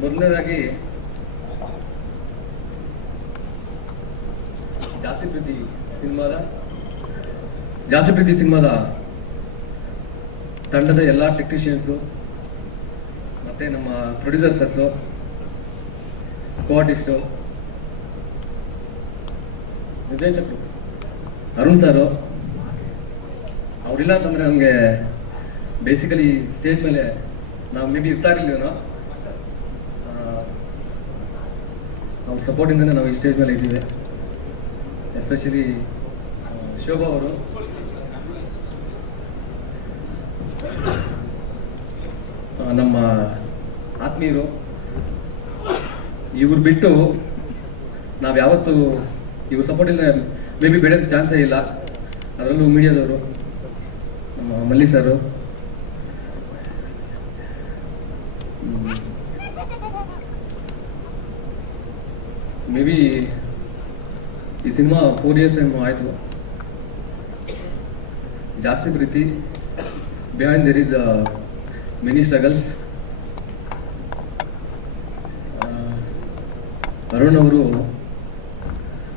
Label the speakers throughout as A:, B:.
A: ಮೊದಲನೇದಾಗಿ ಜಾಸ್ತಿ ಪ್ರೀತಿ ಸಿನಿಮಾದ, ಜಾಸ್ತಿ ಪ್ರೀತಿ ಸಿನಿಮಾದ ತಂಡದ ಎಲ್ಲ ಟೆಕ್ನಿಷಿಯನ್ಸು ಮತ್ತೆ ನಮ್ಮ ಪ್ರೊಡ್ಯೂಸರ್ಸು ಕೋಆರ್ಟಿಸ್ಟು ನಿರ್ದೇಶಕರು, ಅರುಣ್ ಸರು ಅವರಿಲ್ಲ ಅಂತಂದರೆ ನಮಗೆ ಬೇಸಿಕಲಿ ಸ್ಟೇಜ್ ಮೇಲೆ ನಾವು ಮೇ ಬಿ ಇರ್ತಾ ಇರಲಿಲ್ಲ ಅವ್ರ ಸಪೋರ್ಟಿಂದನೇ ನಾವು ಈ ಸ್ಟೇಜ್ ಮೇಲೆ ಇದ್ದೀವಿ. ಎಸ್ಪೆಷಲಿ ಶೋಭಾ ಅವರು. ನಮ್ಮ ಆತ್ಮೀಯರು. ಇವ್ರು ಬಿಟ್ಟು ನಾವು ಯಾವತ್ತು ಇವ್ರ ಸಪೋರ್ಟ್ ಇಲ್ಲ ಮೇ ಬಿ ಬೆಳೆಯೋದು ಚಾನ್ಸೇ ಇಲ್ಲ. ಅದರಲ್ಲೂ ಮೀಡಿಯಾದವರು, ನಮ್ಮ ಮಲ್ಲಿ ಸರು ಮೇ ಬಿ ಈ ಸಿನಿಮಾ ಫೋರ್ ಇಯರ್ಸ್ ಏನೋ ಆಯಿತು. ಜಾಸ್ತಿ ಪ್ರೀತಿ. Behind there is many struggles Arun ಅವರು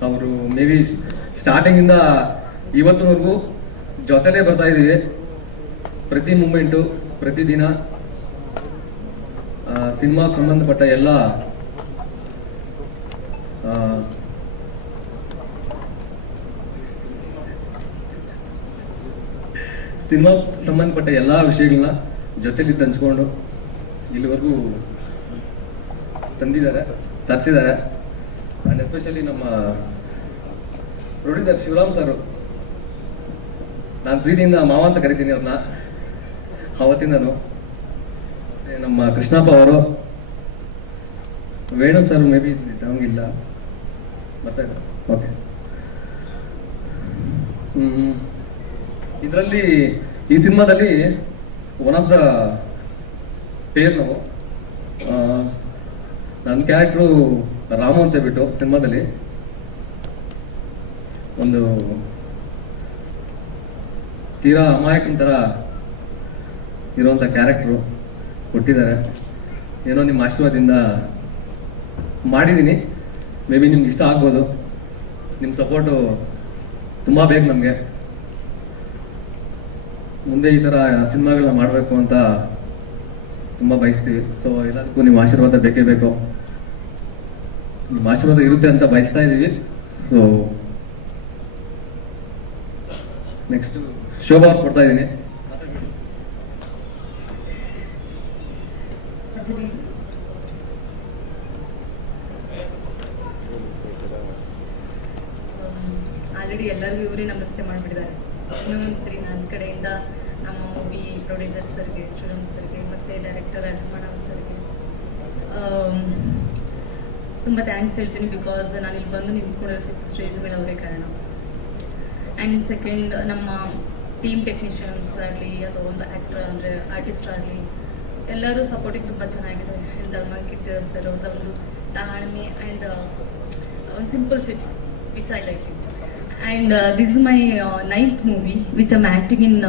A: ಅವರು ಮೇ ಬಿ ಸ್ಟಾರ್ಟಿಂಗಿಂದ ಇವತ್ತಿನವರೆಗೂ ಜೊತೆಲೇ ಬರ್ತಾ ಇದ್ದೀವಿ. ಪ್ರತಿ ಮೂಮೆಂಟು ಪ್ರತಿದಿನ ಸಿನಿಮಾಗೆ ಸಂಬಂಧಪಟ್ಟ ಎಲ್ಲ ಸಿನಿಮಾ ಸಂಬಂಧಪಟ್ಟ ಎಲ್ಲ ವಿಷಯಗಳನ್ನ ಜೊತೆಲಿ ತಂಚ್ಕೊಂಡು ಇಲ್ಲಿವರೆಗೂ ತಂದಿದ್ದಾರೆ, ತರಿಸಿದ್ದಾರೆ. ಆ್ಯಂಡ್ ಎಸ್ಪೆಷಲಿ ನಮ್ಮ ಪ್ರೊಡ್ಯೂಸರ್ ಶಿವರಾಮ್ ಸರ್. ನಾನು ಪ್ರೀತಿಯಿಂದ ಮಾವ ಅಂತ ಕರಿತೀನಿ ಅವ್ರನ್ನ ಅವತ್ತಿಂದನು. ನಮ್ಮ ಕೃಷ್ಣಪ್ಪ ಅವರು, Venu sir may be okay. ಇದರಲ್ಲಿ ಈ ಸಿನಿಮಾದಲ್ಲಿ ಒನ್ ಆಫ್ ದ ಪೇರ್ ನಾವು ನನ್ನ ಕ್ಯಾರೆಕ್ಟ್ರು ರಾಮು ಅಂತ ಬಿಟ್ಟು ಸಿನಿಮಾದಲ್ಲಿ ಒಂದು ತೀರಾ ಅಮಾಯಕನ ಥರ ಇರುವಂಥ ಕ್ಯಾರೆಕ್ಟ್ರು ಕೊಟ್ಟಿದ್ದಾರೆ. ಏನೋ ನಿಮ್ಮ ಆಶೀರ್ವಾದದಿಂದ ಮಾಡಿದ್ದೀನಿ. ಮೇ ಬಿ ನಿಮ್ಗೆ ಇಷ್ಟ ಆಗ್ಬೋದು. ನಿಮ್ಮ ಸಪೋರ್ಟು ತುಂಬ ಬೇಕು ನಮಗೆ. ಮುಂದೆ ಈ ಥರ ಸಿನಿಮಾಗಳನ್ನ ಮಾಡಬೇಕು ಅಂತ ತುಂಬ ಬಯಸ್ತೀವಿ. ಸೊ ಎಲ್ಲದಕ್ಕೂ ನಿಮ್ಮ ಆಶೀರ್ವಾದ ಬೇಕೇ ಬೇಕು. ನಿಮ್ಮ ಆಶೀರ್ವಾದ ಇರುತ್ತೆ ಅಂತ ಬಯಸ್ತಾ ಇದ್ದೀವಿ. ಸೊ ನೆಕ್ಸ್ಟ್ ಶೋಭಾ ಕೊಡ್ತಾ ಇದ್ದೀನಿ.
B: ಆಲ್ರೆಡಿ ಎಲ್ಲರಿಗೂ ಇವರೇ ನಮಸ್ತೆ ಮಾಡಿಬಿಟ್ಟಿದ್ದಾರೆ. ಇನ್ನೊಂದ್ಸರಿ ನನ್ನ ಕಡೆಯಿಂದ ನಮ್ಮ ಮೂವಿ ಪ್ರೊಡ್ಯೂಸರ್ ಸರ್ಗೆ ಶ್ರೀರಾಮ್ ಸರ್ಗೆ, ಮತ್ತು ಡೈರೆಕ್ಟರ್ ಮೇಡಮ್ ಸರ್ಗೆ ತುಂಬ ಥ್ಯಾಂಕ್ಸ್ ಹೇಳ್ತೀನಿ ಬಿಕಾಸ್ ನಾನು ಇಲ್ಲಿ ಬಂದು ನಿಂತ್ಕೊಂಡಿರೋದಕ್ಕೆ ಸ್ಟೇಜ್ ಮೇಲೆ ಅವರೇ ಕಾರಣ. ಆ್ಯಂಡ್ ಸೆಕೆಂಡ್ ನಮ್ಮ ಟೀಮ್ ಟೆಕ್ನಿಷಿಯನ್ಸ್ ಆಗಲಿ, ಅಥವಾ ಒಂದು ಆ್ಯಕ್ಟರ್ ಅಂದರೆ ಆರ್ಟಿಸ್ಟ್ ಆಗಲಿ, ಎಲ್ಲರೂ ಸಪೋರ್ಟಿಂಗ್ ತುಂಬ ಚೆನ್ನಾಗಿದೆ. ಆ್ಯಂಡ್ ಧರ್ಮಂಕಿತ್ ಸರ್ ಅವ್ರದ್ದು ತಾಳ್ಮೆ ಆ್ಯಂಡ್ ಒಂದು simple city which I like it and this is my ninth movie which I'm acting in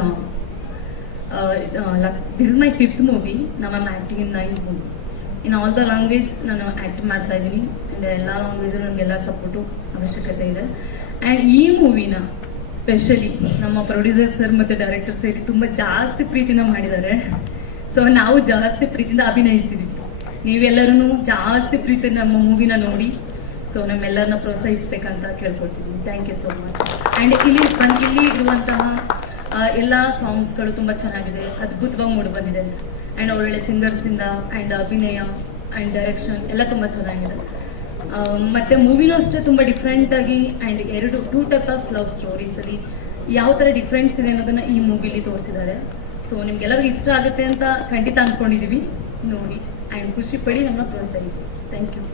B: this is my fifth movie ನಮ್ಮ I'm acting in ninth movie in all the language ನಾನು act ಮಾಡ್ತಾ ಇದ್ದೀನಿ. And ಎಲ್ಲ ಲ್ಯಾಂಗ್ವೇಜಲ್ಲೂ ನನಗೆಲ್ಲ support ಅವಶ್ಯಕತೆ ಇದೆ. And ಈ ಮೂವಿನ ಸ್ಪೆಷಲಿ ನಮ್ಮ ಪ್ರೊಡ್ಯೂಸರ್ ಸರ್ ಮತ್ತು ಡೈರೆಕ್ಟರ್ ಸೇರಿ ತುಂಬ ಜಾಸ್ತಿ ಪ್ರೀತಿನ ಮಾಡಿದ್ದಾರೆ. ಸೊ ನಾವು ಜಾಸ್ತಿ ಪ್ರೀತಿಯಿಂದ ಅಭಿನಯಿಸಿದ್ವಿ. ನೀವೆಲ್ಲರೂ ಜಾಸ್ತಿ ಪ್ರೀತಿ ನಮ್ಮ ಮೂವಿನ ನೋಡಿ ಸೊ ನಮ್ಮೆಲ್ಲರನ್ನ ಪ್ರೋತ್ಸಾಹಿಸ್ಬೇಕಂತ ಕೇಳ್ಕೊಳ್ತೀನಿ thank you so much and ಇಲ್ಲಿ ಬಂದು ಇಲ್ಲಿ ಇರುವಂತಹ ಎಲ್ಲ ಸಾಂಗ್ಸ್ಗಳು ತುಂಬ ಚೆನ್ನಾಗಿದೆ. ಅದ್ಭುತವಾಗಿ ಮೂಡಿ ಬಂದಿದೆ. ಆ್ಯಂಡ್ ಒಳ್ಳೊಳ್ಳೆ ಸಿಂಗರ್ಸಿಂದ ಆ್ಯಂಡ್ ಅಭಿನಯ ಆ್ಯಂಡ್ ಡೈರೆಕ್ಷನ್ ಎಲ್ಲ ತುಂಬ ಚೆನ್ನಾಗಿದೆ. ಮತ್ತು ಮತ್ತೆ ಮೂವಿನೂ ಅಷ್ಟೇ ತುಂಬ ಡಿಫ್ರೆಂಟಾಗಿ ಆ್ಯಂಡ್ ಎರಡು ಟೂ ಟೈಪ್ ಆಫ್ ಲವ್ ಸ್ಟೋರೀಸಲ್ಲಿ ಯಾವ ಥರ ಡಿಫ್ರೆನ್ಸ್ ಇದೆ ಅನ್ನೋದನ್ನು ಈ ಮೂವಿಲಿ ತೋರಿಸಿದ್ದಾರೆ. ಸೊ ನಿಮ್ಗೆಲ್ಲರಿಗೂ ಇಷ್ಟ ಆಗುತ್ತೆ ಅಂತ ಖಂಡಿತ ಅಂದ್ಕೊಂಡಿದ್ದೀವಿ ನೋಡಿ ಆ್ಯಂಡ್ ಖುಷಿ ಪಡಿ ನಮ್ಮನ್ನ ಪ್ರೋತ್ಸಾಹಿಸಿ. Thank you